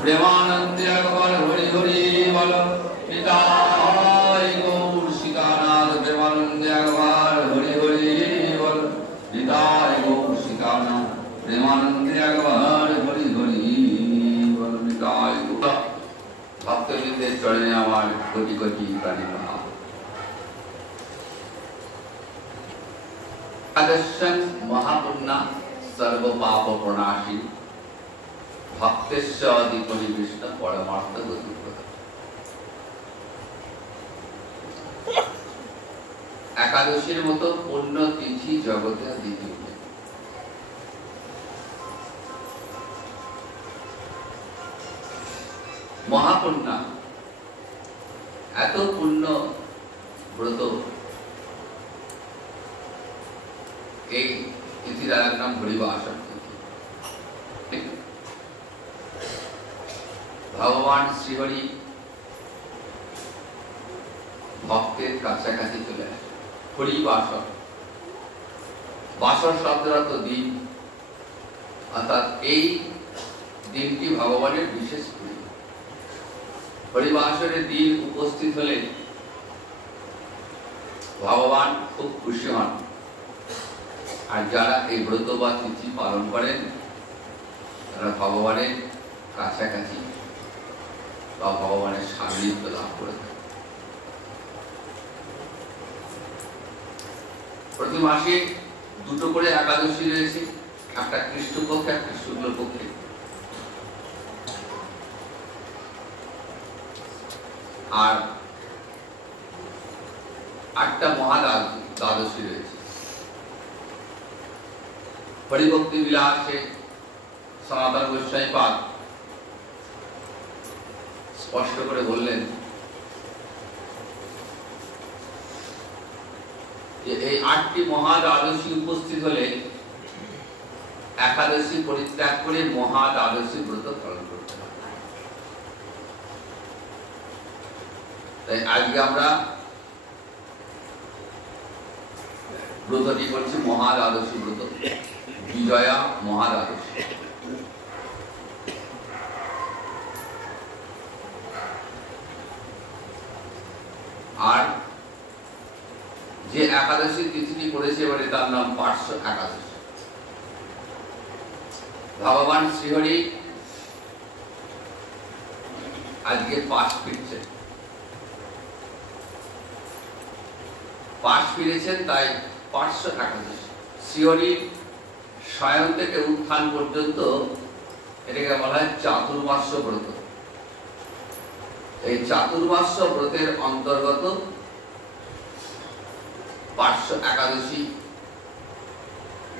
प्रेमानंद अकबर हरि हरि बोल निताय गौर सीतानाथ प्रेमानंद अकबर हरि हरि बोल निताय गौर सीतानाथ प्रेमानंद अकबर हरि हरि बोल निताय गौर भक्तवृंদের চরণে আমার কোটি কোটি প্রণাম। আদর্শন মহাপুণ্য सर्व पाप प्रणाशी भक्तेश्च आदि परिविष्ट परमार्थ गति एकादशीर मतो पुण्य तिथि जगते द्वितीय महापुण्य एत पुण्य व्रत एक तिथिर नाम हरिवासर भगवान श्रीहरि भक्तेर काछाकाछि चले आसे हरिवासर बासर शब्देर अर्थ दिन अर्थात এই দিনটি ভগবানের বিশেষ প্রিয় হরিবাসরের দিন উপস্থিত হলে ভগবান খুব খুশি হন আর যারা এই ব্রত বা তিথি পালন করেন তারা ভগবানের কাছাকাছি বা ভগবানের সান্নিধ্য লাভ করে থাকে। প্রতি মাসে দুটো করে একাদশী রয়েছে, একটা কৃষ্ণপক্ষে একটা শুক্লপক্ষে। আর 8টা মহাদ্বাদশী রয়েছে। हरिभक्ति विलास से सनातन गोस्वामी पाद स्पष्ट करे बोललेन যে এই 8টি মহাদ্বাদশী উপস্থিত হলে একাদশী পরিত্যাগ করে মহাদ্বাদশী ব্রত পালন করতে হবে। তাই আজকে আমরা ব্রতটি করছি মহাদ্বাদশী ব্রত, বিজয়া মহাদ্বাদশী। আর যে একাদশী তিথিটি করেছে এবারে তার নাম পার্শ্ব একাদশী। ভগবান শ্রীহরি আজকে পাশ ফিরছেন, পাশ ফিরেছেন, তাই পার্শ্ব একাদশী। শ্রীহরি স্বয়ং থেকে উত্থান পর্যন্ত এটাকে বলা হয় চাতুর্মাস্য ব্রত। এই চাতুর্মাস্য ব্রতের অন্তর্গত পার্শ্ব একাদশী,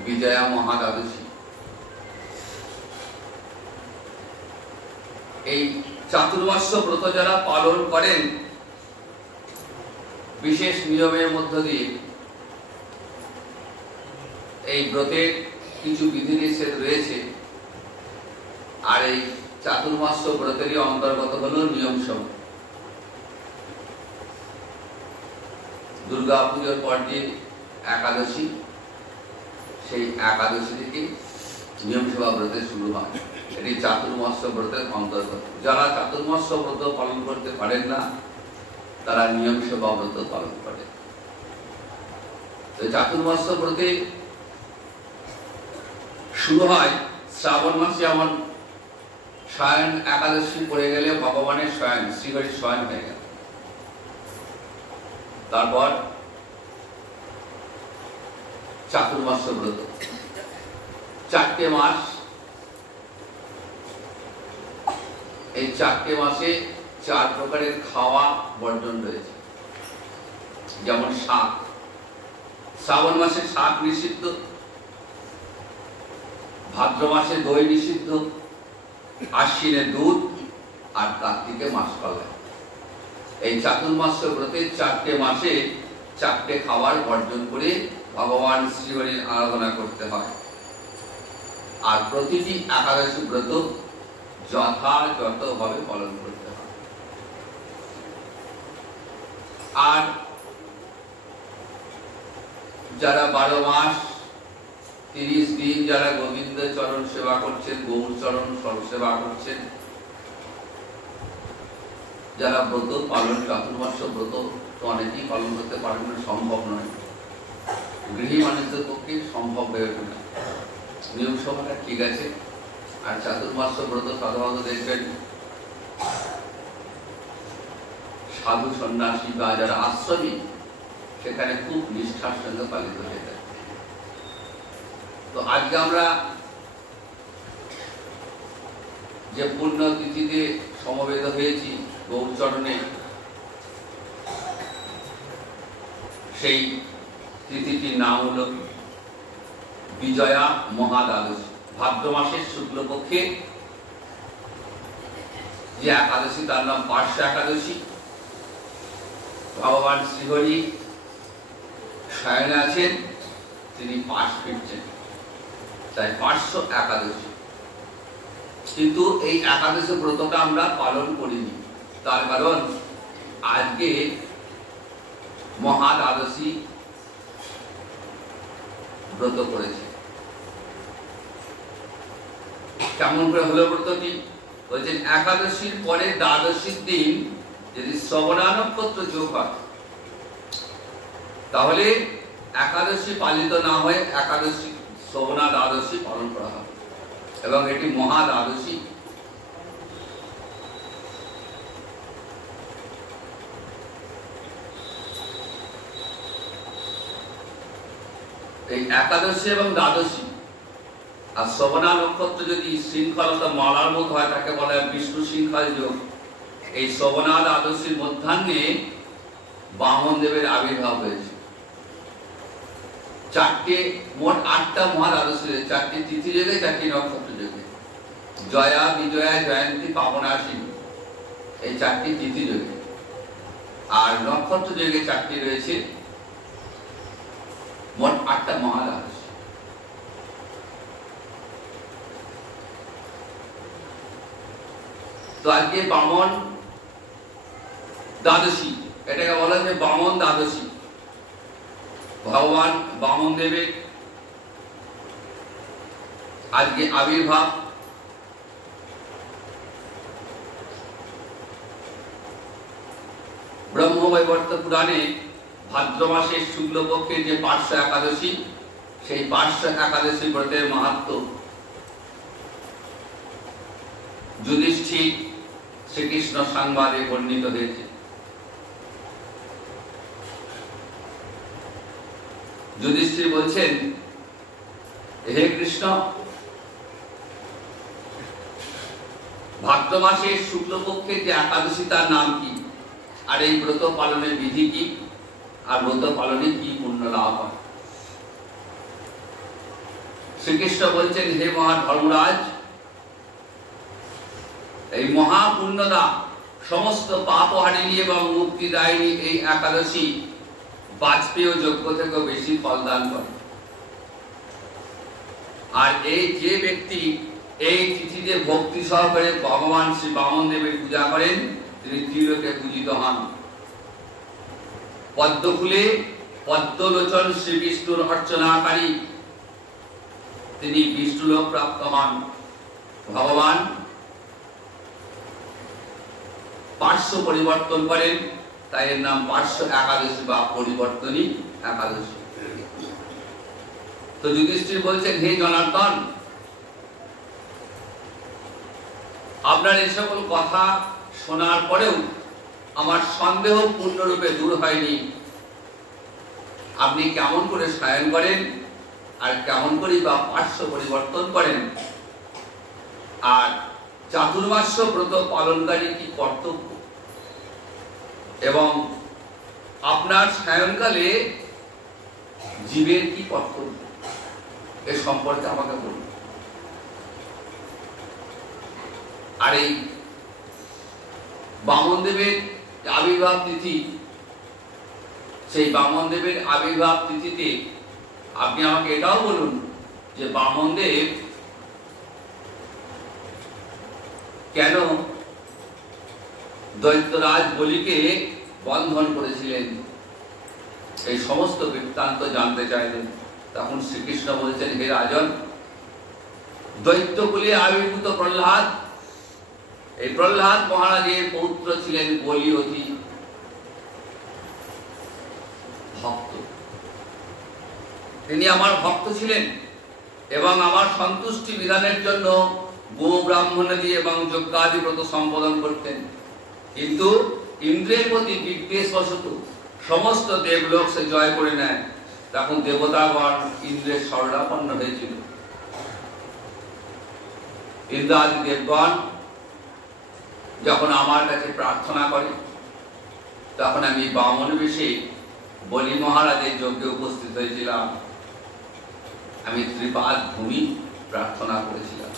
বিজয়া মহাদ্বাদশী। এই চাতুর্মাস্য ব্রত যারা পালন করেন বিশেষ নিয়মের মধ্য দিয়ে, এই ব্রতের কিছু বিধিনিষেধ রয়েছে। আর এই চাতুর্মাস্য ব্রতেরই অন্তর্গত হলো নিয়ম সভা। দুর্গা পুজোর পর যে একাদশী, সেই একাদশী থেকে নিয়ম সভা ব্রতের শুরু হয়। এটি চাতুর্মাস্য ব্রতের অন্তর্গত। যারা চাতুর্মাস্য ব্রত পালন করতে পারেন না তারা নিয়ম সভা ব্রত পালন করে। চাতুর্মাস্য ব্রতে শুরু হয় শ্রাবণ মাসে। যেমন শয়ন একাদশী পড়ে গেলে ভগবানের শয়ন, শ্রীহরির শয়ন হয়ে গেল। তারপর চাতুর্মাস্য ব্রত 4টে মাস। এই 4টে মাসে 4 প্রকারের খাওয়া বর্জন রয়েছে। যেমন শাক, শ্রাবণ মাসে শাক নিষিদ্ধ, ভাদ্র মাসে দই নিষিদ্ধ, আশ্বিনে দুধ, আর কার্তিকে মাসকলাই। এই চাতুর্মাস্য ব্রতে 4টে মাসে 4টে খাবার বর্জন করে ভগবান শ্রীহরির আরাধনা করতে হয়। আর প্রতিটি একাদশী ব্রত যথাযথভাবে পালন করতে হয়। আর যারা 12 মাস 30 দিন যারা গোবিন্দ চরণ সেবা করছেন, গৌর চরণ সেবা করছেন, যারা ব্রত পালন, চাতুর্মাস্য ব্রত তো অনেকেই পালন করতে পারেন না, সম্ভব নয়, গৃহী মানুষদের পক্ষে সম্ভব হয়ে ওঠে না। নিয়ম সভাটা ঠিক আছে। আর চাতুর্মাস্য ব্রত সাধারণত দেখবেন সাধু সন্ন্যাসী বা যারা আশ্রমী সেখানে খুব নিষ্ঠার সঙ্গে পালিত হয়ে থাকে। তো আজকে আমরা যে পুণ্য তিথিতে সমবেত হয়েছি গৌরচরণে, সেই তিথিটির নাম হল বিজয়া মহাদ্বাদশী। ভাদ্র মাসের শুক্লপক্ষে যে একাদশী তার নাম পার্শ্ব একাদশী। ভগবান শ্রীহরি শয়নে আছেন, তিনি পাশ ফিরছেন, তাই পার্শ্ব একাদশী। কিন্তু এই একাদশী ব্রতটা আমরা পালন করিনি, তার কারণ আজকে মহাদ্বাদশী ব্রত করেছে। কেমন করে হলো ব্রতটি? বলছেন একাদশীর পরে দ্বাদশীর দিন যদি শ্রবণা নক্ষত্র যোগ হয় তাহলে একাদশী পালিত না হয়ে একাদশী শ্রবণা দ্বাদশী পালন করা হবে, এবং এটি মহাদ্বাদশী। এই একাদশী এবং দ্বাদশী আর শ্রবণা নক্ষত্র যদি শৃঙ্খলতা মালার মতো হয় তাকে বলা হয় বিষ্ণু শৃঙ্খল যোগ। এই শ্রবণা দ্বাদশীর মধ্যাহ্নে বামন দেবের আবির্ভাব হয়েছে। চারটে মোট 8টা মহাদ্বাদশী, 4টি তিথি যোগে, 4টি নক্ষত্র যোগে, জয়া, বিজয়া, জয়ন্তী, পাবনাশিনী, এই 4টি তিথি যোগে। আর নক্ষত্র যোগে 4টি রয়েছে, মোট 8টা মহাদ্বাদশী। তো আজকে বামন দ্বাদশী, এটাকে বলা হয় বামন দ্বাদশী। ভগবান বামন দেবের আজকে আবির্ভাব। ব্রহ্মবৈবর্ত পুরাণে ভাদ্র মাসের শুক্লপক্ষে যে পার্শ্ব একাদশী, সেই পার্শ্ব একাদশী ব্রতের মাহাত্ম্য যুধিষ্ঠির শ্রীকৃষ্ণ সংবাদে বর্ণিত হয়েছে। যুধিষ্ঠির বলছেন, হে কৃষ্ণ, ভাদ্র মাসের শুক্লপক্ষে যে একাদশী তার নাম কি, আর এই ব্রত পালনের বিধি কি, আর ব্রত পালনে কি পুণ্য লাভ হয়? শ্রীকৃষ্ণ বলছেন, হে মহাধর্মরাজ, এই মহাপুণ্যদা সমস্ত পাপহারিণী এবং মুক্তিদায়িনী এই একাদশী বাজপেয় যজ্ঞ থেকে বেশি ফলদান করে। আর এই যে ব্যক্তি এই তিথিতে ভক্তি সহকারে ভগবান শ্রী বামন দেবের পূজা করেন তিনি ত্রিলোকে পূজিত হন। পদ্মফুলে পদ্মলোচন শ্রী বিষ্ণুর অর্চনাকারী তিনি বিষ্ণুলোক প্রাপ্ত হন। ভগবান পার্শ্ব পরিবর্তন করেন, তাই এর নাম পার্শ্ব একাদশী বা পরিবর্তনী একাদশী। তো যুধিষ্ঠির বলছেন, হে জনার্দন, আপনার এই সকল কথা শোনার পরেও আমার সন্দেহ পূর্ণরূপে দূর হয়নি। আপনি কেমন করে শয়ন করেন আর কেমন করে বা পার্শ্ব পরিবর্তন করেন, আর চাতুর্মাস্য ব্রত পালনকারী কি কর্তব্য, এবং আপনার শয়নকালে জীবের কি কর্তব্য, এ সম্পর্কে আমাকে বলুন। আর এই বামন দেবের আবির্ভাব তিথি, সেই বামন দেবের আবির্ভাব তিথিতে আপনি আমাকে এটাও বলুন যে বামন দেব কেন দৈত্যরাজ বলিকে বন্ধন করেছিলেন, এই সমস্ত বৃত্তান্ত জানতে চাইলেন। তখন শ্রীকৃষ্ণ বলছেন, হে রাজন, দৈত্যকুলে আবির্ভূত প্রহ্লাদ এই প্রহ্লাদ মহারাজের পৌত্র ছিলেন বলি অতি ভক্ত। তিনি আমার ভক্ত ছিলেন এবং আমার সন্তুষ্টি বিধানের জন্য গো ব্রাহ্মণাদি এবং যজ্ঞাদি ব্রত সম্পাদন করতেন। কিন্তু ইন্দ্রের প্রতি বিদ্বেষবশত সমস্ত দেবলোক সে জয় করে নেয়। তখন দেবতাগণ ইন্দ্রের শরণাপন্ন হয়েছিল। ইন্দ্রাদি দেবগণ যখন আমার কাছে প্রার্থনা করে, তখন আমি বামন বেশে বলি মহারাজের যজ্ঞে উপস্থিত হয়েছিলাম। আমি ত্রিপাদ ভূমি প্রার্থনা করেছিলাম।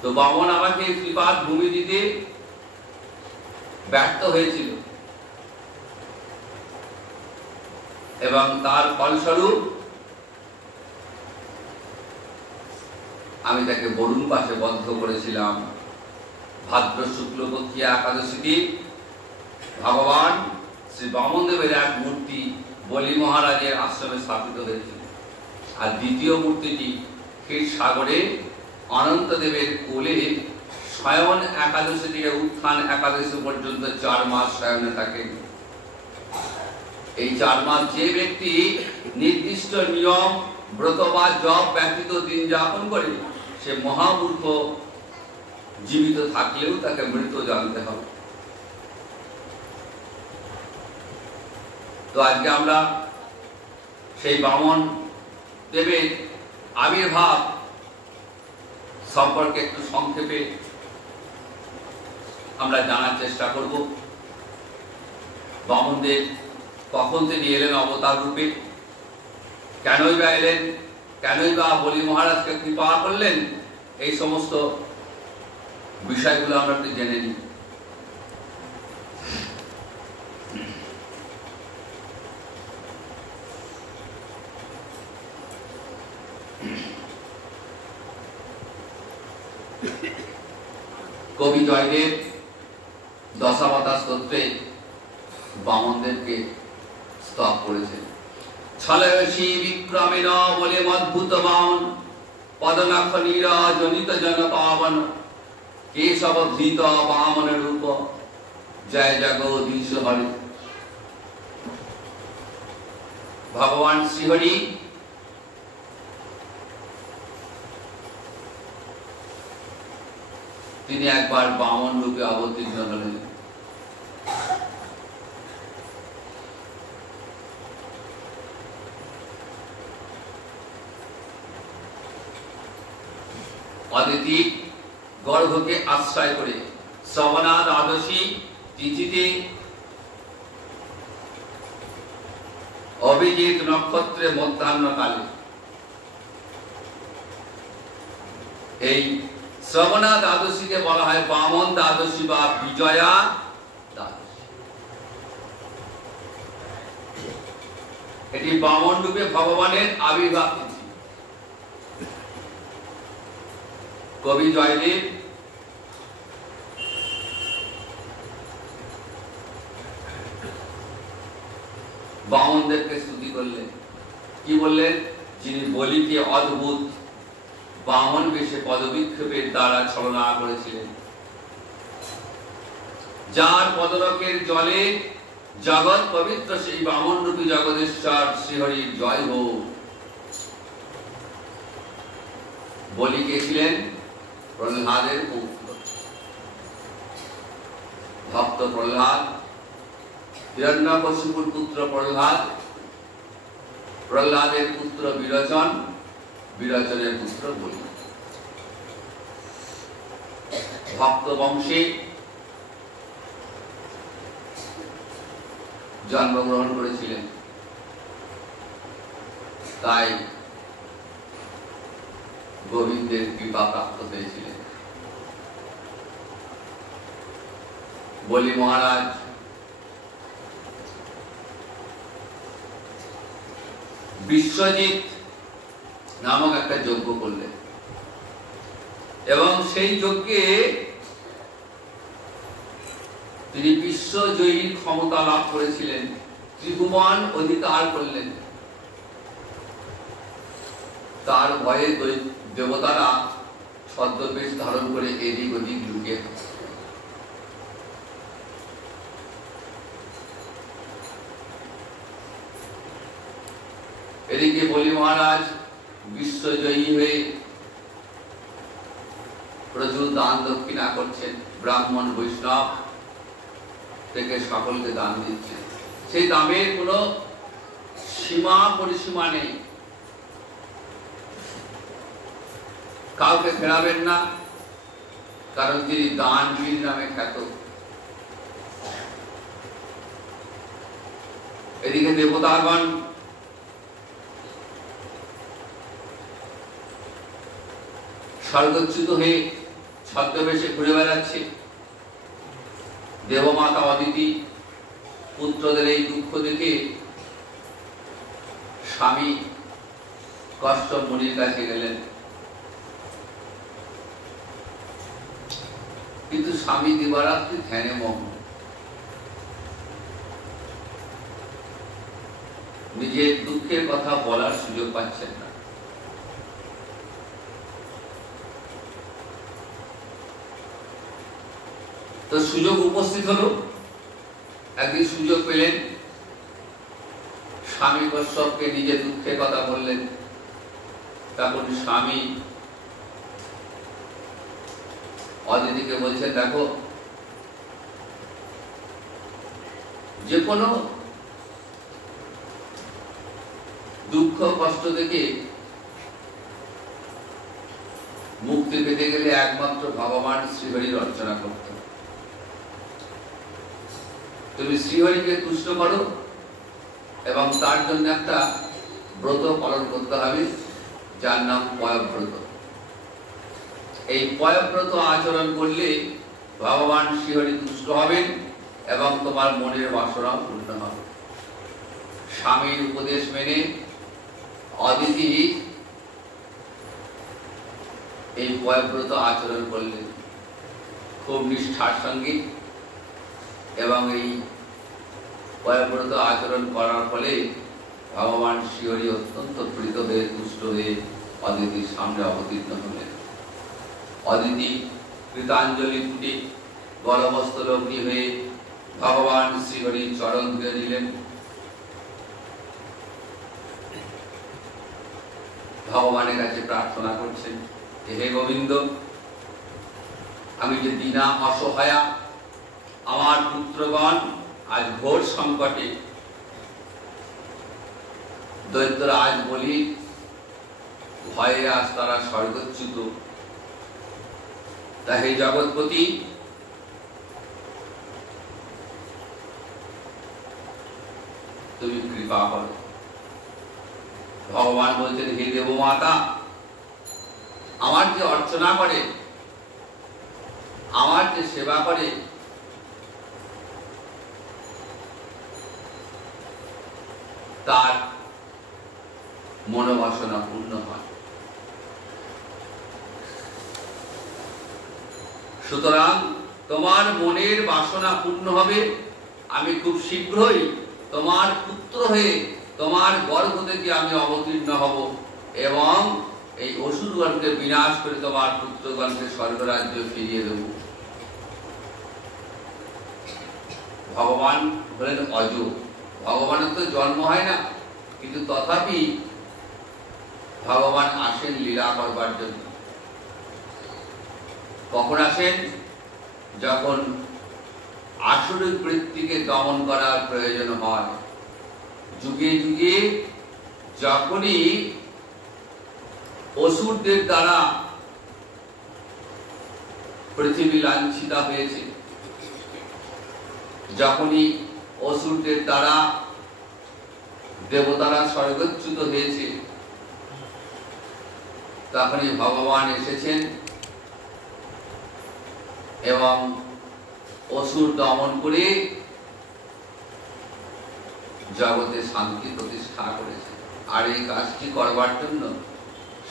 তো বামন আমাকে ত্রিপাদ ভূমি দিতে ব্যর্থ হয়েছিল এবং তার ফলস্বরূপ আমি তাকে বরুণ পাশে বদ্ধ করেছিলাম। ভাদ্র শুক্লপক্ষিয়া একাদশীতে ভগবান শ্রী বামন দেবের এক মূর্তি বলি মহারাজের আশ্রমে স্থাপিত হয়েছিল। আর দ্বিতীয় মূর্তিটি ক্ষীরসাগরে অনন্ত দেবের কোলে শয়ন একাদশী থেকে উত্থান একাদশী পর্যন্ত 4 মাস শয়নে থাকেন। এই 4 মাস যে ব্যক্তি নির্দিষ্ট নিয়ম ব্রত বা জপ ব্যতীত দিন যাপন করে, সে মহামূর্খ। জীবিত থাকলেও তাকে মৃত জানতে হবে। তো আজকে আমরা সেই বামন দেবের আবির্ভাব সম্পর্কে একটু সংক্ষেপে আমরা জানার চেষ্টা করব। বামন দেব কখন তিনি এলেন অবতার রূপে, কেনই বা এলেন, কেনই বা বলি মহারাজকে কৃপা করলেন, এই সমস্ত বিষয়গুলো আমরা একটু জেনে নিই। কবি জয়দেব দশাবতার স্তোত্রে বামনদেবকে স্তব করেছেন। ছলয়সী বিক্রমেণ বলে অদ্ভুত বামন, পদনাখ নীরা জনিত জন পাবন, কেশব ধৃত বামন রূপ, জয় জগদীশ হরি। ভগবান শ্রীহরি তিনি একবার বামন রূপে অবতীর্ণ হলেন। অদিতি গর্ভকে আশ্রয় করে শ্রবণা দ্বাদশী তিথিতে অভিজিৎ নক্ষত্রে মধ্যাহ্নকালে এই শ্রবণা দ্বাদশীকে বলা হয় বামন দ্বাদশী বা বিজয়া দ্বাদশী। এটি বামন রূপে ভগবানের আবির্ভাব তিথি। কবি জয়দেব বামনদেবকে স্তুতি করলেন। কি বললেন? যিনি বলিকে অদ্ভুত বামন বেশে পদবিক্ষেপের দ্বারা ছলনা করেছিলেন, যার পদরকের জলে জগৎ পবিত্র, সেই বামন রূপী জগদীশ্বর শ্রীহরির জয় হোক। বলি কে ছিলেন? প্রহ্লাদের পুত্র, ভক্ত প্রহ্লাদ, হিরণ্যকশিপুর পুত্র প্রহ্লাদ, প্রহ্লাদের পুত্র বিরোচন, বিরোচনের পুত্র বলি। ভক্ত বংশে জন্মগ্রহণ করেছিলেন, তাই গোবিন্দের কৃপা প্রাপ্ত হয়েছিলেন। বলি মহারাজ বিশ্বজিৎ নামক একটা যজ্ঞ করলেন এবং সেই যজ্ঞে তিনি বিশ্বজয়ীর ক্ষমতা লাভ করেছিলেন, ত্রিভুবন অধিকার করলেন। তার ভয়ে দেবতারা ছদ্মবেশ ধারণ করে এদিক ওদিক লুকিয়ে থাকে। এদিকে বলি মহারাজ বিশ্বজয়ী হয়ে প্রচুর দান দক্ষিণা করছেন, ব্রাহ্মণ বৈষ্ণব থেকে সকলকে দান দিচ্ছেন। সেই দামের কোনো সীমা পরিসীমা নেই, কাউকে ফেরাবেন না, কারণ তিনি দানবীর নামে খ্যাত। এদিকে দেবতাগণ স্বর্গচ্যুত হয়ে ছদ্মবেশে ঘুরে বেড়াচ্ছে। দেবমাতা অদিতি পুত্রদের এই দুঃখ দেখে স্বামী কশ্যপ মুনির কাছে গেলেন, কিন্তু স্বামী দিবারাত্রি ধ্যানে মগ্ন, নিজের দুঃখের কথা বলার সুযোগ পাচ্ছেন না। তো সুযোগ উপস্থিত হলো, একদিন সুযোগ পেলেন, স্বামী কশ্যপকে নিজের দুঃখের কথা বললেন। তখন স্বামী অদিতিকে বলছেন, দেখো যে কোনো দুঃখ কষ্ট থেকে মুক্তি পেতে গেলে একমাত্র ভগবান শ্রীহরির অর্চনা করতে হবে। তুমি শ্রীহরিকে তুষ্ট করো এবং তার জন্য একটা ব্রত পালন করতে হবে, যার নাম পয়ব্রত। এই পয়ব্রত আচরণ করলে ভগবান শ্রীহরি তুষ্ট হবেন এবং তোমার মনের বাসনা পূর্ণ হবে। স্বামীর উপদেশ মেনে অদিতি এই পয়ব্রত আচরণ করলেন খুব নিষ্ঠার সঙ্গে, এবং এই পয়ব্রত আচরণ করার ফলে ভগবান শ্রীহরি অত্যন্ত প্রীত হয়ে তুষ্ট হয়ে অদিতির সামনে অবতীর্ণ হলেন। অদিতি কৃতাঞ্জলি ফুটে গলবস্ত্র লগ্নি হয়ে ভগবান শ্রীহরির চরণ ধুয়ে নিলেন। ভগবানের কাছে প্রার্থনা করছেন, হে গোবিন্দ, আমি যে দীনা অসহায়া, আমার পুত্রগণ আজ ঘোর সংকটে, দৈত্যরাজ বলি ভয়ে আজ তারা স্বর্গচ্যুত। তা হে জগৎপতি, তুমি কৃপা করো। ভগবান বলছেন, হে দেবমাতা, আমার যে অর্চনা করে, আমার যে সেবা করে, তার মনোবাসনা পূর্ণ হয়। সুতরাং তোমার মনের বাসনা পূর্ণ হবে, আমি খুব শীঘ্রই তোমার পুত্র হয়ে তোমার গর্ভ থেকে আমি অবতীর্ণ হব এবং এই অসুরগণকে বিনাশ করে তোমার পুত্রগণকে স্বর্গরাজ্য ফিরিয়ে দেব। ভগবান হলেন অজ, ভগবানের তো জন্ম হয় না, কিন্তু তথাপি ভগবান আসেন লীলা করবার জন্য। কখন আসেন? যখন আসুরিক বৃত্তিকে দমন করার প্রয়োজন হয়। যুগে যুগে যখনই অসুরদের দ্বারা পৃথিবী লাঞ্ছিতা হয়েছে, যখনই অসুরদের দ্বারা দেবতারা স্বর্গচ্যুত হয়েছে, তখনই ভগবান এসেছেন এবং অসুর দমন করে জগতে শান্তি প্রতিষ্ঠা করেছে। আর এই কাজটি করবার জন্য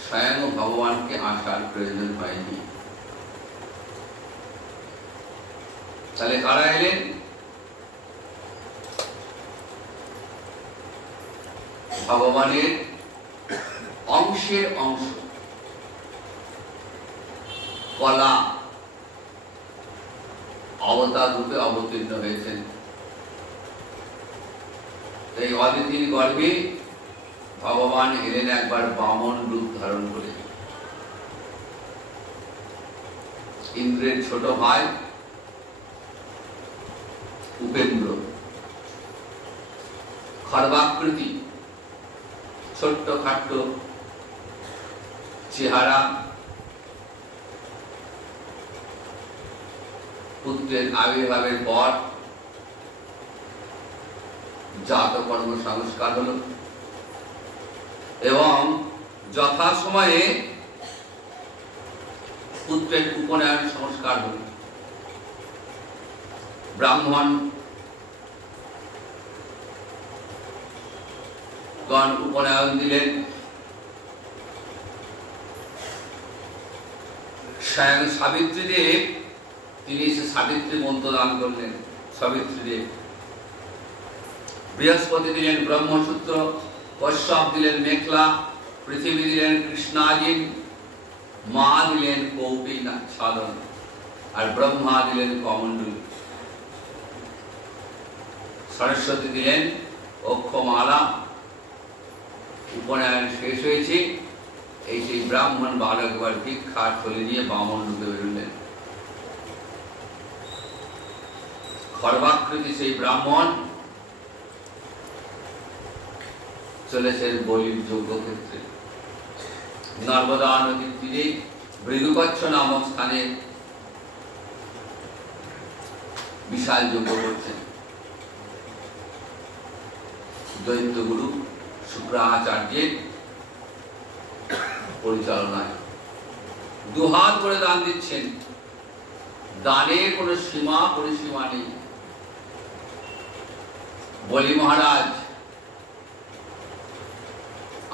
স্বয়ং ভগবানকে আসার প্রয়োজন হয়নি। তাহলে কারা এলেন? ভগবানের অংশের অংশ, কলা অবতার রূপে অবতীর্ণ হয়েছেন। এই অদিতির গর্ভে ভগবান এলেন একবার বামন রূপ ধারণ করে। ইন্দ্রের ছোট ভাই উপেন্দ্র, খর্বাকৃতি, ছোট্ট খাট্ট চেহারা, পুত্রের আবির্ভাবের পর জাতকর্ম সংস্কার হল এবং যথাসময়ে পুত্রের উপনয়ন সংস্কার হল। ব্রাহ্মণ গণ উপনয়ন দিলেন। স্বয়ং সাবিত্রী দেব তিনি এসে সাবিত্রী মন্ত্র দান করলেন। সাবিত্রী দেব বৃহস্পতি দিলেন ব্রহ্মসূত্র, কশ্যপ দিলেন মেখলা, পৃথিবী দিলেন কৃষ্ণাজিন, মা দিলেন কৌপিনাচ্ছাদন, আর ব্রহ্মা দিলেন কমণ্ডল, সরস্বতী দিলেন অক্ষমালা। উপনয়ন শেষ হয়েছে। এই সেই ব্রাহ্মণ বালক এবার ভিক্ষার থলি নিয়ে বামন রূপে বেরোলেন। খর্বাকৃতি সেই ব্রাহ্মণ চলেছেন বলির যজ্ঞক্ষেত্রে। নর্মদা নদীর তীরে ভৃগুকচ্ছ নামক স্থানে বিশাল যজ্ঞ করছেন। দৈত্যগুরু শুক্রাচার্যের পরিচালনায় দুহাত করে দান দিচ্ছেন। দানের কোনো সীমা পরিসীমা নেই। বলি মহারাজ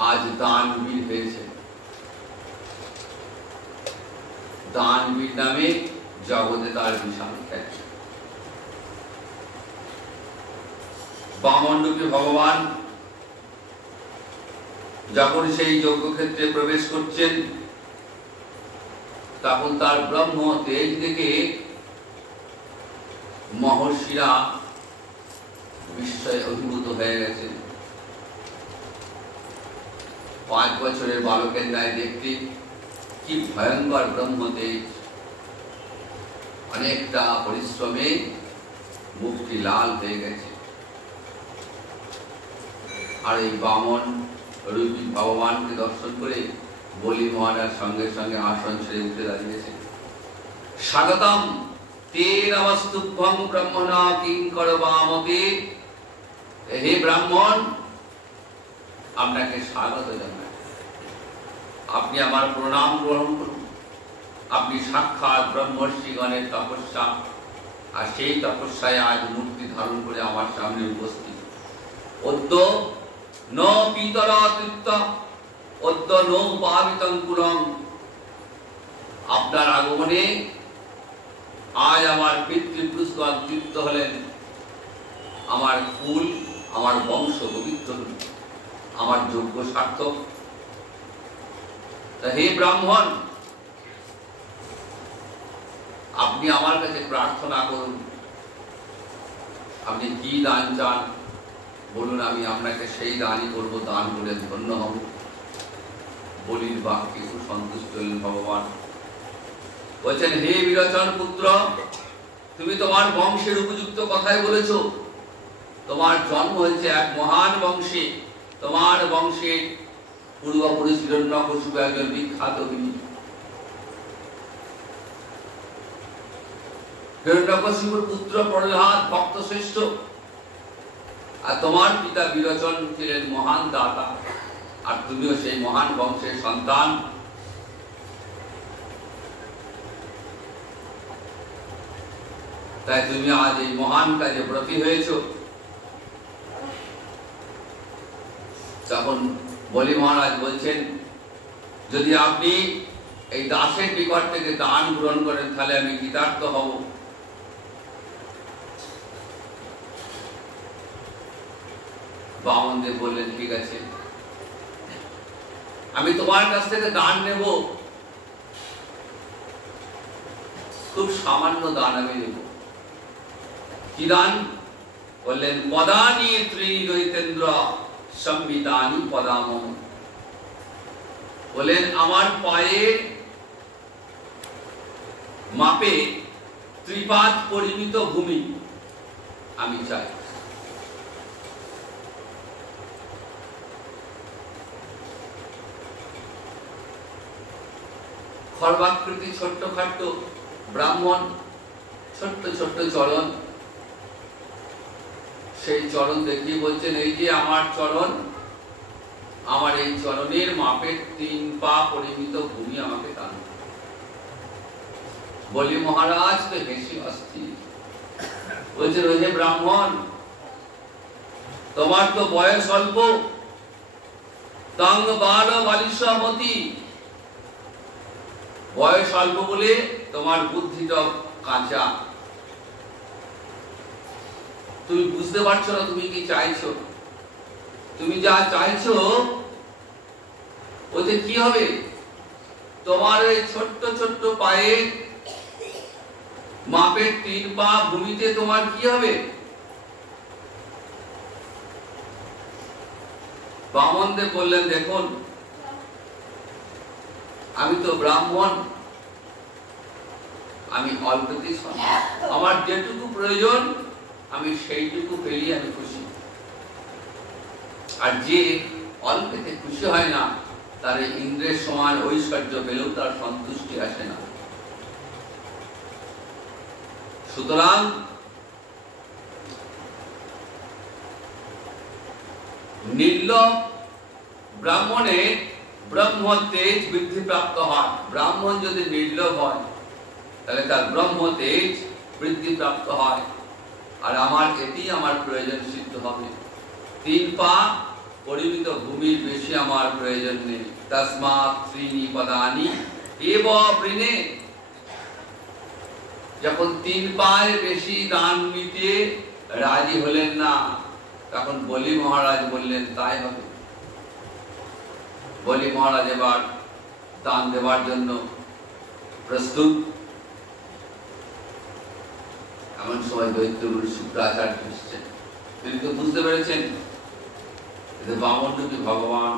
আজ দানবীর হয়েছে। দানবীর নামে জগতে তার বিশাল খ্যাতি। বামন রূপী ভগবান যখন সেই যজ্ঞক্ষেত্রে প্রবেশ করছেন তখন তার ব্রহ্ম তেজ দেখে মহর্ষিরা বিস্ময়ে অভিভূত হয়ে গেছেন। 5 বছরের বালকের ন্যায় দেখতে কি ভয়ঙ্কর ব্রহ্ম তেজ। অনেকটা পরিশ্রমে মুখটি লাল হয়ে গেছে। আর এই বামন রূপী ভগবানকে দর্শন করে বলি মহারাজ সঙ্গে সঙ্গে আসন ছেড়ে উঠে দাঁড়িয়েছে। স্বাগতম তে নমস্তুভ্যং ব্রহ্মণা কিঙ্কর বামতে। হে ব্রাহ্মণ, আপনাকে স্বাগত জানাই। আপনি আমার প্রণাম গ্রহণ করুন। আপনি সাক্ষাৎ ব্রহ্মর্ষিগণের তপস্যা, আর সেই তপস্যায় আজ মূর্তি ধারণ করে আমার সামনে উপস্থিত। অদ্য ন পিতরাতৃত্ব অদ্য ন পাবিতং কুলং। আপনার আগমনে আজ আমার পিতৃপুরুষগণ তৃপ্ত হলেন। আমার কুল, আমার বংশ পবিত্র হল, আমার যজ্ঞ সার্থক। হে ব্রাহ্মণ, আপনি আমার কাছে প্রার্থনা করুন। আপনি কি দান চান বলুন, আমি আপনাকে সেই দানই করব। দান করে ধন্য হব। বলির বাক্যে খুব সন্তুষ্ট হলেন ভগবান। বলছেন, হে বিরোচন পুত্র, তুমি তোমার বংশের উপযুক্ত কথাই বলেছ। তোমার জন্ম হয়েছে এক মহান বংশে। তোমার বংশের পূর্বপুরুষ হিরণ্যকশিপু একজন বিখ্যাত বীর। হিরণ্যকশিপুর পুত্র প্রহ্লাদ ভক্ত শ্রেষ্ঠ, আর তোমার পিতা বিরোচন ছিলেন মহান দাতা, আর তুমিও সেই মহান বংশের সন্তান। তাই তুমি আজ এই মহান কাজে ব্রতী হয়েছ। তখন বলি মহারাজ বলছেন, যদি আপনি এই দাসের নিকট থেকে দান গ্রহণ করেন তাহলে আমি কৃতার্থ হব। বামনদেব বললেন, ঠিক আছে, আমি তোমার কাছ থেকে দান নেব, খুব সামান্য দান আমি দেব। কি দান? বললেন পদানি ত্রয়ী দৈতেন্দ্র সংবিতানি পদাম। বলেন আমার পায়ের মাপে ত্রিপাদ পরিমিত ভূমি আমি চাই। খর্বাকৃতি ছোট্ট খাট্ট ব্রাহ্মণ, ছোট্ট ছোট্ট চরণ, সেই চরণ দেখিয়ে বলছেন এই যে আমার চরণ, আমার এই চরণের মাপের 3 পা পরিমিত ভূমি আমাকে দান। বলি মহারাজ তো হেসে অস্থির, বলছে হে ব্রাহ্মণ, তোমার তো বয়স অল্প, তং বাল বালিশমতি, বয়স অল্প বলে তোমার বুদ্ধিটা কাঁচা, তুমি বুঝতে পারছো না তুমি কি চাইছো। তুমি যা চাইছো ওতে কি হবে? তোমার এই ছোট্ট ছোট্ট পায়ে মাপের 3 পা ভূমিতে তোমার কি হবে? বামনদেব বললেন দেখুন আমি তো ব্রাহ্মণ, আমি অল্পতেই সন্তুষ্ট, আমার যেটুকু প্রয়োজন আমি সেইটুকু পেলেই আমি খুশি। আর যে অল্পতে খুশি হয় না তার ইন্দ্রের সমান ঐশ্বর্য পেলেও তার সন্তুষ্টি আসে না। সুতরাং নির্লোভ ব্রাহ্মণের ব্রহ্ম তেজ বৃদ্ধি প্রাপ্ত হয়। ব্রাহ্মণ যদি নির্লোভ হয় তাহলে তার ব্রহ্ম তেজ বৃদ্ধি প্রাপ্ত হয়, আর আমার এটি আমার প্রয়োজন সিদ্ধ হবে। 3 পা পরিমিত ভূমির বেশি আমার প্রয়োজন নেই। তসমাৎ ত্রীণি পদানি এব বৃণে। যখন 3 পায়ের বেশি দান নিতে রাজি হলেন না, তখন বলি মহারাজ বললেন তাই হবে। বলি মহারাজ এবার দান দেওয়ার জন্য প্রস্তুত। এমন সময় দৈত্যগুরু শুক্রাচার্য এসেছেন। তিনি তো বুঝতে পেরেছেন বামনরূপী ভগবান।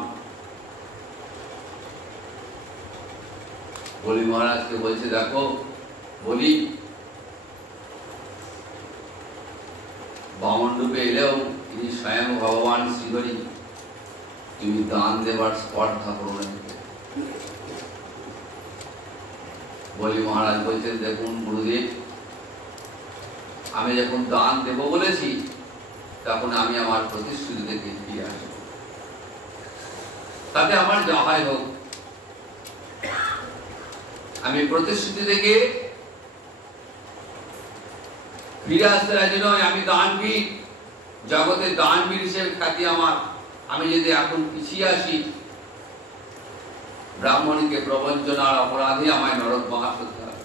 বলি মহারাজকে বলছে দেখো বলি, বামন রূপে এলেও তিনি স্বয়ং ভগবান শ্রীহরি, তুমি দান দেবার স্পর্ধা করো না। বলি মহারাজ বলছেন দেখুন গুরুদেব, আমি যখন দান দেব বলেছি তখন আমি আমার প্রতিশ্রুতি থেকে ফিরে আসব, তাতে আমার যা হয় হোক। আমি প্রতিশ্রুতি থেকে ফিরে আসতে রাজি নয়। আমি দানবীর, জগতে দানবীর হিসেবে খ্যাতি আমার। আমি যদি এখন পিছিয়ে আসি, ব্রাহ্মণীকে প্রবঞ্চনার অপরাধে আমায় নরকবাস হতে হবে।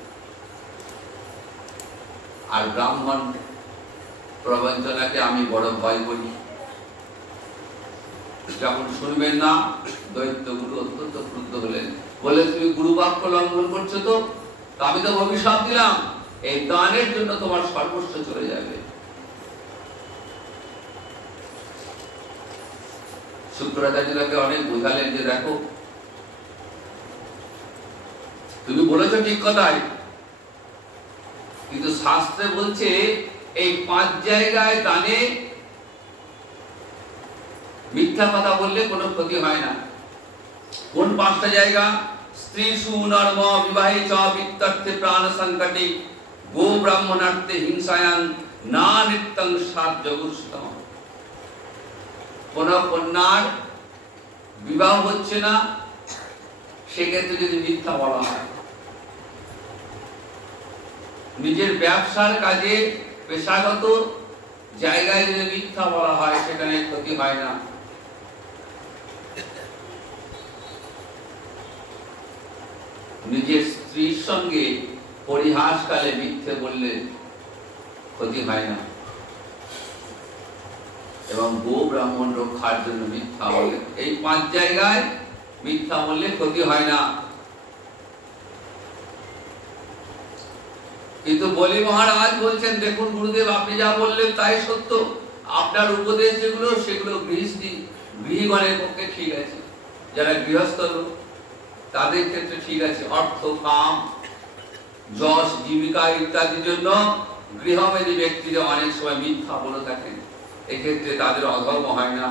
আর ব্রাহ্মণ প্রবঞ্চনাকে আমি বড় ভয় করি। যখন শুনবেন না, দৈত্যগুরু অত্যন্ত ক্রুদ্ধ হলেন, বলে তুমি গুরু বাক্য লঙ্ঘন করছো তো, আমি তো অভিশাপ দিলাম এই দানের জন্য তোমার সর্বস্ব চলে যাবে। শুক্রাচার্যকে অনেক বোঝালেন যে দেখো তুমি বলেছো ঠিক কথাই, কিন্তু শাস্ত্রে বলছে এই 5 জায়গায় দানে মিথ্যা কথা বললে কোনো ক্ষতি হয় না। কোন 5টা জায়গা? স্ত্রী সুনর্ম বিবাহে চ বিত্তর্থে প্রাণ সংকটে গো ব্রাহ্মণার্থে হিংসায়াং না নিত্যং সাত জগুস্তম। কোন কন্যার বিবাহ হচ্ছে না, সেক্ষেত্রে যদি মিথ্যা বলা হয়, নিজের ব্যবসার কাজে পেশাগত জায়গায় যদি মিথ্যা বলা হয় সেখানে ক্ষতি হয় না। নিজের স্ত্রীর সঙ্গে পরিহাসকালে মিথ্যে বললে ক্ষতি হয় না, এবং গো ব্রাহ্মণ রক্ষার জন্য মিথ্যা বলে, এই 5 জায়গায় মিথ্যা বললে ক্ষতি হয় না। কিন্তু বলি মহারাজ বলছেন, দেখুন গুরুদেব, আপনি যা বললেন তাই সত্য। আপনার উপদেশ যেগুলো, সেগুলো গৃহীগণের পক্ষে ঠিক আছে, যারা গৃহস্থ লোক তাদের ক্ষেত্রে ঠিক আছে। অর্থ, কাম, যশ, জীবিকা ইত্যাদির জন্য গৃহমেধী ব্যক্তিরা অনেক সময় মিথ্যা বলে থাকেন, এক্ষেত্রে তাদের অধর্ম হয় না।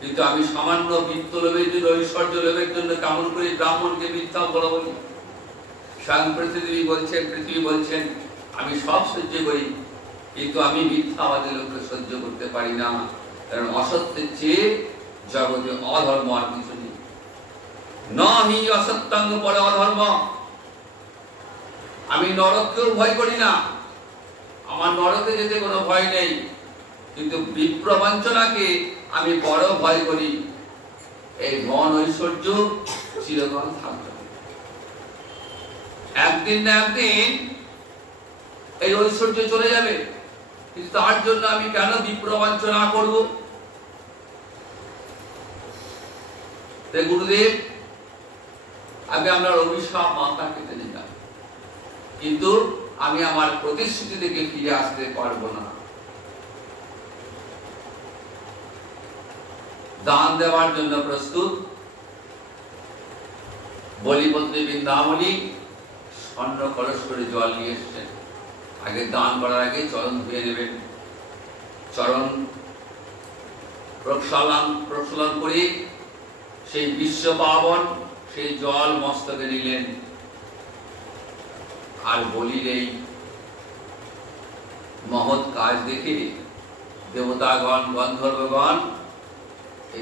কিন্তু আমি সামান্য বিত্ত লোভের জন্য, ঐশ্বর্য লোভের জন্য কেমন করে ব্রাহ্মণকে মিথ্যা বলা বলি? স্বয়ং পৃথিবী বলছেন আমি সব সহ্য করি, কিন্তু আমি মিথ্যাবাদী লোককে সহ্য করতে পারি না, কারণ অসত্যের চেয়ে জগতে অধর্ম আর কিছু নেই। নহি অসত্যাঙ্গ পরে অধর্ম। আমি নরককেও ভয় করি না, আমার নরকে যেতে কোনো ভয় নেই, কিন্তু বিপ্রবঞ্চনাকে আমি বড় ভয় করি। এই ধন ঐশ্বর্য চিরকাল থাকবে, একদিন না একদিন এই ঐশ্বর্য চলে যাবে, কিন্তু তার জন্য আমি কেন বিপ্রবঞ্চনা করব? তাই গুরুদেব, আমি আপনার অভিশাপ মাথা কেটে নিলাম, কিন্তু আমি আমার প্রতিশ্রুতি থেকে ফিরে আসতে পারবো না। দান দেওয়ার জন্য প্রস্তুত। বলিপত্নী বৃন্দাবনী স্বর্ণ কলস করে জল নিয়ে এসছেন। আগে দান করার আগে চরণ ধুয়ে নেবেন। চরণ প্রক্ষালন করে সেই বিশ্ব পাবন সেই জল মস্তকে নিলেন। আর বলির এই মহৎ কাজ দেখে দেবতাগণ, গন্ধর্বগণ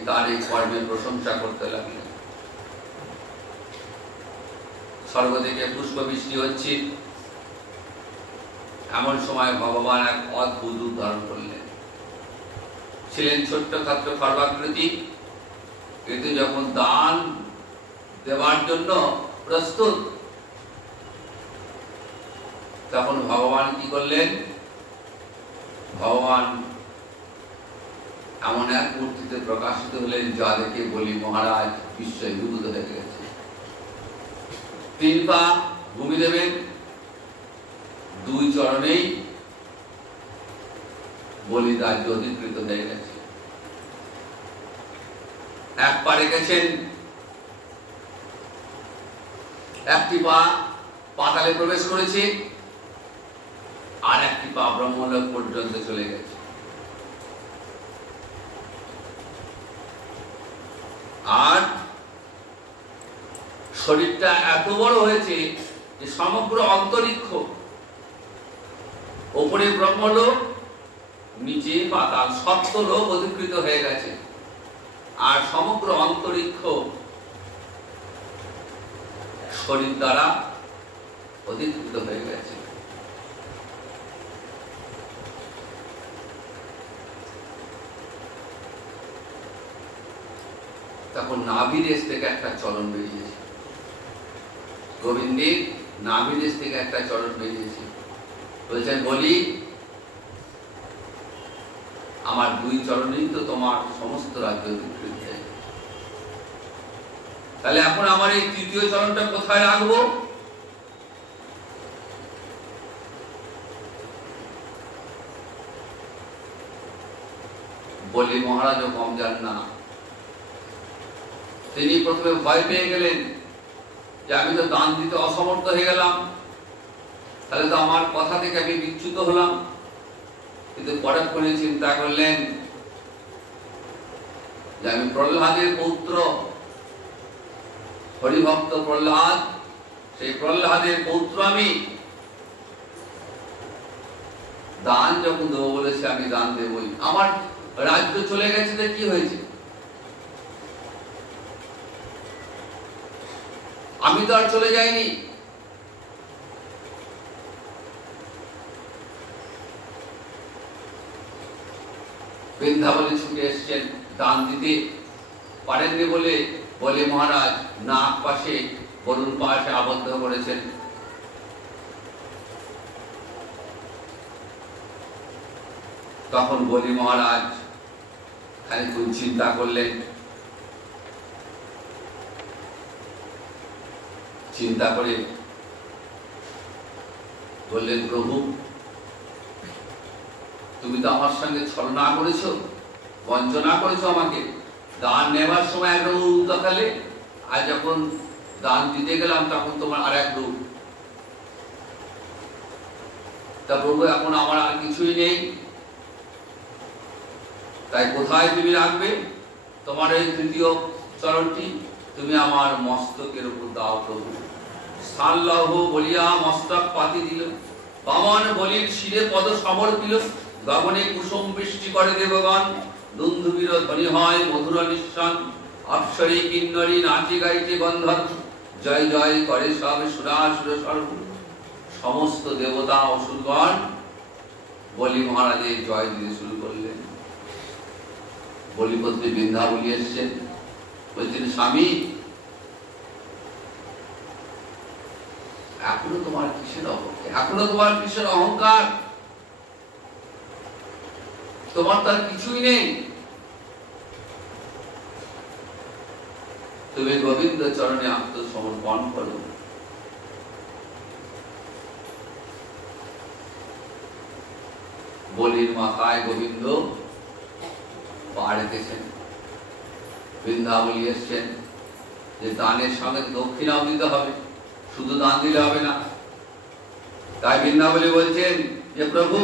তার এই কর্মের প্রশংসা করতে লাগলেন। স্বর্গ থেকে পুষ্প বৃষ্টি হচ্ছে, এমন সময় ভগবান এক অদ্ভুত রূপ ধারণ করলেন। ছিলেন ছোট্ট খাট্ট খর্বাকৃতি, কিন্তু যখন দান দেওয়ার জন্য প্রস্তুত, তখন ভগবান কি করলেন? ভগবান এমন এক মূর্তিতে প্রকাশিত হলেন, যা দেখে বলি মহারাজ বিস্ময়ভূত হয়ে গেছে। 3 পা ভূমি দেবেন, 2 চরণেই বলি রাজ্য অধিকৃত হয়ে গেছে। 1 পা রেখেছেন, 1টি পা পাতালে প্রবেশ করেছে, আর 1টি পা ব্রহ্মলোক পর্যন্ত চলে গেছে। আর শরীরটা এত বড় হয়েছে যে সমগ্র অন্তরিক্ষ, ওপরে ব্রহ্মলোক, নিচে পাতাল, সপ্তলোক অধিকৃত হয়ে গেছে। আর সমগ্র অন্তরিক্ষ শরীর দ্বারা অধিকৃত হয়ে গেছে। তখন নাভিদেশ থেকে একটা চরণ বেরিয়েছে। গোবিন্দের নাভিদেশ থেকে একটা চরণ বেরিয়েছে। বলছেন, বলি আমার 2 চরণেই তো তোমার সমস্ত রাজ্য অধিকৃত হয়ে গেছে। তাহলে এখন আমার এই 3য় চরণটা কোথায় রাখবো? বলি মহারাজও কম যান না। তিনি প্রথমে ভয় পেয়ে গেলেন যে আমি তো দান দিতে অসমর্থ হয়ে গেলাম, তাহলে তো আমার কথা থেকে আমি বিচ্যুত হলাম। কিন্তু পরে চিন্তা করলেন যে আমি প্রহ্লাদের পুত্র, হরিভক্ত প্রহ্লাদ, সেই প্রহ্লাদের পুত্র আমি। দান যখন দেবো বলেছে, আমি দান দেবই। আমার রাজ্য চলে গেছে, তো কি হয়েছে? আমি তো আর চলে যাইনি। বৃন্দাবনে ছুটে এসছেন, দান দিতে পারেননি বলে বলে মহারাজ নাক পাশে, বরুণ পাশে আবদ্ধ করেছেন। তখন বলি মহারাজ খানিকক্ষণ চিন্তা করলেন। চিন্তা করে বললেন, প্রভু তুমি তো আমার সঙ্গে ছলনা করেছো, বঞ্চনা করেছো আমাকে। দান নেওয়ার সময় এক রূপ দেখালে, আর যখন দান দিতে গেলাম তখন তোমার আর এক রূপ। তা প্রভু এখন আমার আর কিছুই নেই, তাই কোথায় তুমি রাখবে তোমার এই তৃতীয় চরণটি? তুমি আমার মস্তকের উপর দাও প্রভু। স্থান লহ বলিয়া মস্তক পাতি দিল, বামন বলির শিরে পদ সমর্পিল। গগনে কুসুম বৃষ্টি করে দেবগণ, দুন্দুবীর ধ্বনি হয় মধুর নিঃসন। অপ্সরী কিন্নরী নাচে গাইতে গন্ধর্ব, জয় জয় করে সব সুরাসুর সর্ব। সমস্ত দেবতা অসুরগণ বলি মহারাজের জয় দিতে শুরু করলেন। বলিপত্রী বৃন্দাবলী এসছেন, বলছেন, স্বামী এখনো তোমার কিসের অহংকার, এখনো তোমার কিসের অহংকার? তোমার তার কিছুই নেই। তুমি গোবিন্দ চরণে আত্মসমর্পণ করো। বলির মাথায় গোবিন্দ পা রেখেছেন। বৃন্দাবলী এসছেন যে দানের সঙ্গে দক্ষিণাও দিতে হবে, শুধু দান দিলে হবে না। তাই বৃন্দাবলী বলছেন যে প্রভু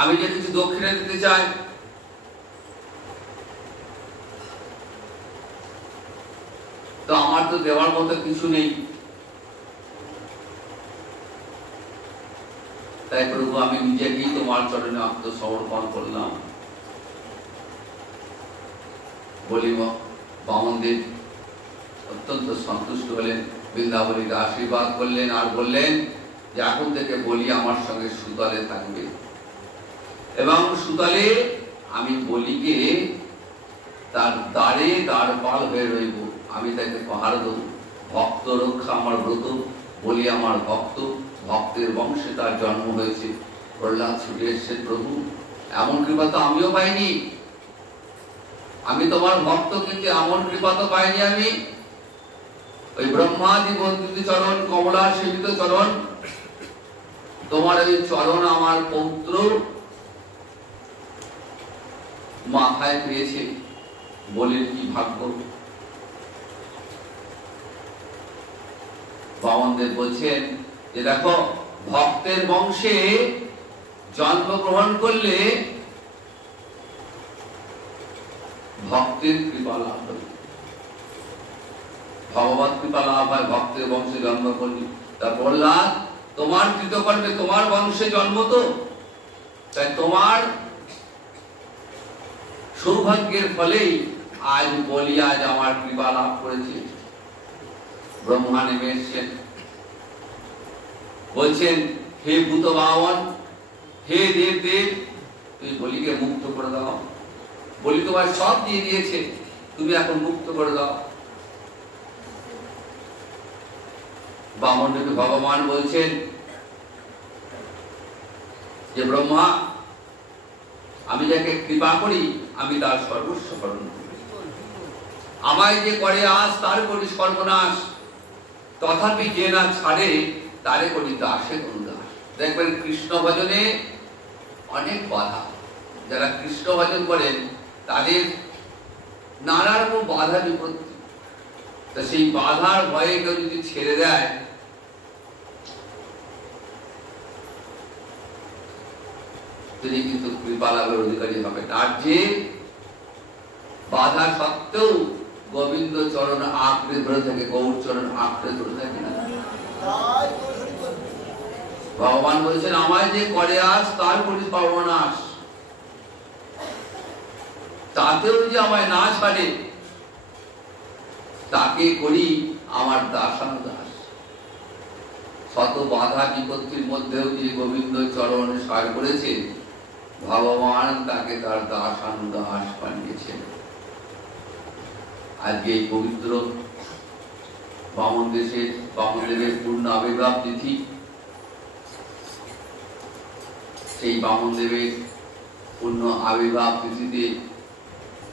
আমি যে কিছু দক্ষিণা দিতে চাই, তো আমার তো দেওয়ার মতো কিছু নেই। তাই প্রভু আমি নিজেকেই তোমার চরণে আত্মসমর্পণ করলাম। বলি বামনদেব অত্যন্ত সন্তুষ্ট হলেন, বৃন্দাবলীকে আশীর্বাদ করলেন আর বললেন যে এখন থেকে বলি আমার সঙ্গে সুতলে থাকবে, এবং সুতলে আমি বলিকে তার দ্বারে দ্বারপাল হয়ে রইব। আমি তাকে পাহাড় দেব। ভক্ত রক্ষা আমার ব্রত, বলি আমার ভক্ত, ভক্তের বংশে তার জন্ম হয়েছে। প্রহ্লাদ ছুটে এসছে, প্রভু এমন কৃপা তো আমিও পাইনি, আমি তোমার ভক্ত, কিন্তু এমন কৃপা তো পাইনি আমি। ওই ব্রহ্মাদি বন্দিত চরণ, কমলা সেবিত চরণ, তোমার ওই চরণ আমার পৌত্র মাথায় পেয়েছে। বলির কি ভাগ্য। বামনদেব বলছেন যে দেখো, ভক্তের বংশে জন্মগ্রহণ করলে ভক্তের কৃপা লাভ হয়, ভগবত কৃপা লাভ হয় ভক্তের বংশে জন্ম করলে। তা বললাম তোমার কৃতকর্মে তোমার বংশে জন্ম, তো তাই তোমার সৌভাগ্যের ফলেই আজ বলি আজ আমার কৃপা লাভ করেছে। ব্রহ্মা নেমে এসছেন, বলছেন হে ভূত বাহন, হে দেব দেব, তুমি বলিকে মুক্ত করে দাও। বলি তোমার সব দিয়ে দিয়েছে, তুমি এখন মুক্ত করে দাও। বামনদেব ভগবান বলছেন যে ব্রহ্মা, আমি যাকে কৃপা করি আমি তার সর্বস্ব হরণ করি, আমায় যে করে আস তার করি সর্বনাশ, তথাপি যে না ছাড়ে তারে করি দাসে অনুদাস। দেখবেন কৃষ্ণ ভজনে অনেক বাধা, যারা কৃষ্ণ ভজন করেন তাদের নানা রকম বাধা বিপত্তি। তা সেই বাধার ভয়ে কেউ যদি ছেড়ে দেয়, তিনি কিন্তু কৃপা লাভের অধিকারী হবে। তার যে বাধা সত্ত্বেও গোবিন্দ চরণ আঁকড়ে ধরে থাকে, গৌর চরণ আঁকড়ে ধরে থাকে না। ভগবান বলছেন আমায় যে করে আস তার করি সর্বনাশ, তাতেও যে আমায় না ছাড়ে তাকে করি আমার দাসানুদাস। শত বাধা বিপত্তির মধ্যেও যে গোবিন্দ চরণ সার করেছে, ভগবান তাকে তার দাসানুদাস বানিয়েছেন। আজকে এই পবিত্র বামন দেশে বামনদেবের পূর্ণ আবির্ভাব তিথি, সেই বামনদেবের পূর্ণ আবির্ভাব তিথিতে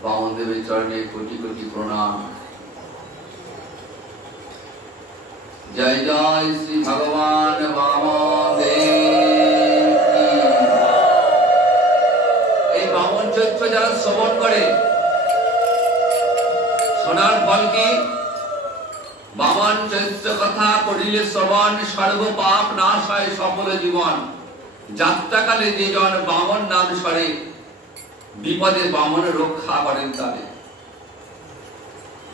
বামনদেবের চরণে কোটি কোটি প্রণাম। জয় জয় শ্রী ভগবান বামদেব। এই বামন চরিত্র যারা শ্রবণ করে, শোনার ফল কি? বামন চরিত্র কথা করিলে শ্রবণ, সর্ব পাপ নাশ হয় সফল জীবন। যাত্রাকালে যে জন বামন নাম স্মরে, বিপদে বামন রক্ষা করেন তাদের।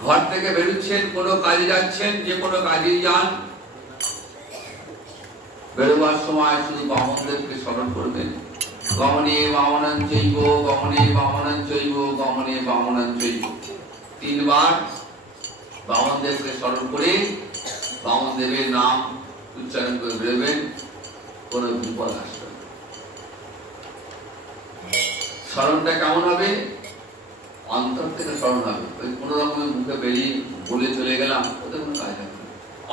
ঘর থেকে বেরোচ্ছেন, কোনো কাজে যাচ্ছেন, যে কোনো কাজে যান, বেরোবার সময় শুধু বামনদেবকে স্মরণ করবেন। গমনে বামনান চৈব, গমনে বামনান চৈব, গমনে বামনান চৈব। 3 বার বামনদেবকে স্মরণ করে বামনদেবের নাম উচ্চারণ করে বেরোবেন, কোনো বিপদ আসবে না। স্মরণটা কেমন হবে? অন্তর থেকে স্মরণ হবে। ওই কোনো রকমের মুখে বেরিয়ে বলে চলে গেলাম, ওতে কোনো কাজ হবে না।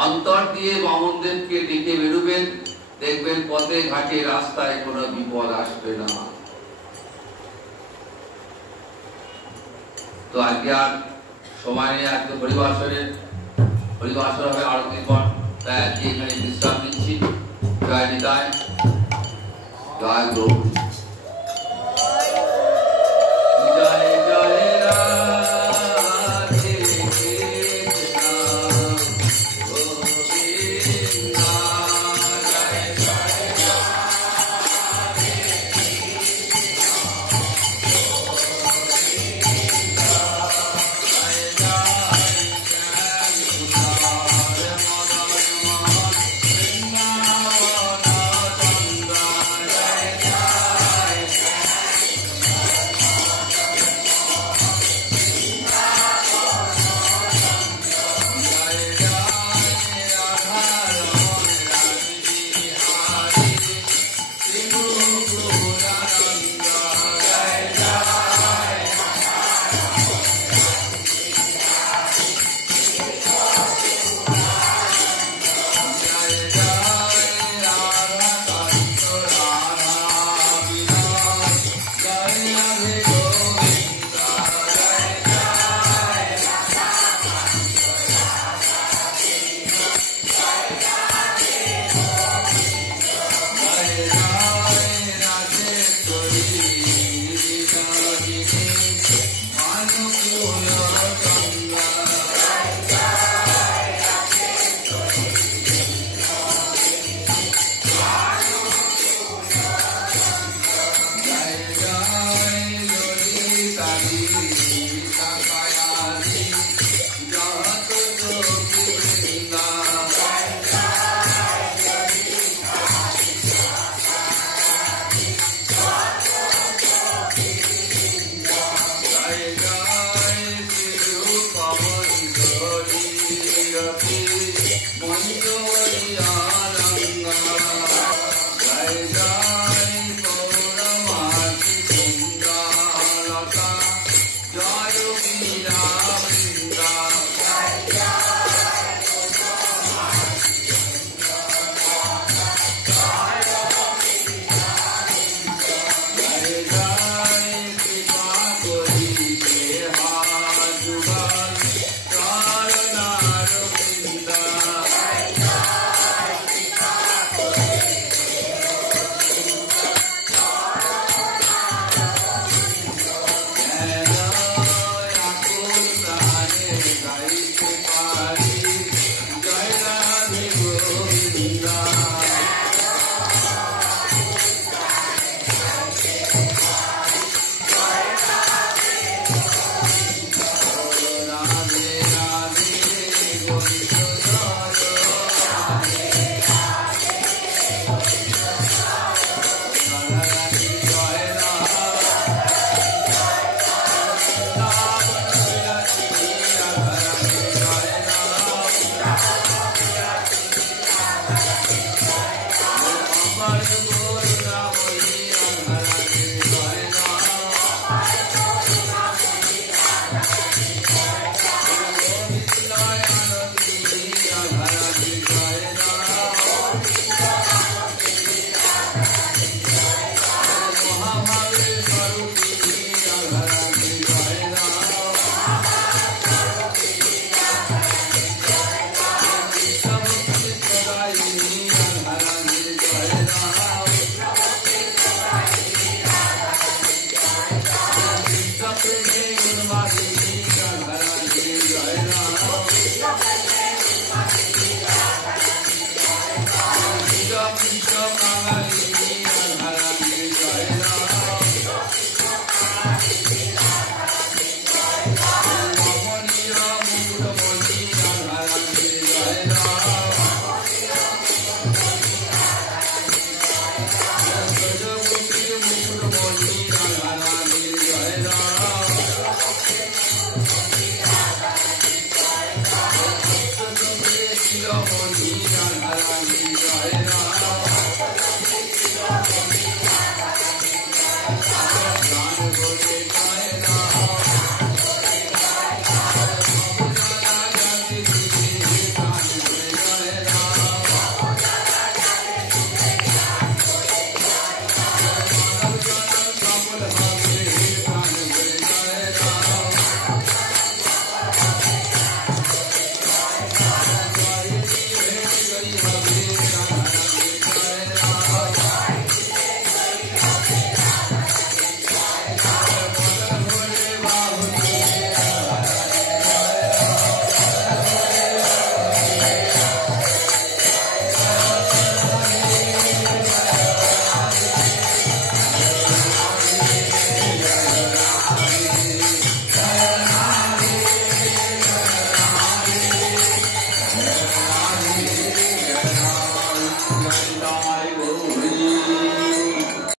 অন্তর দিয়ে বামনদেবকে ডেকে বেরোবেন, দেখবেন পথে ঘাটে রাস্তায় কোনো বিপদ আসবে না। তো আজকে আর সময় নেই, আজকে হরিবাসরে হবে আরতির পর, তাই আজকে এখানে বিশ্রাম দিচ্ছি। জয় নিতাই, জয় গৌর। জয় জয় রাধে কৃষ্ণ গোবিন্দ, জয় জয় রাধে Govinda।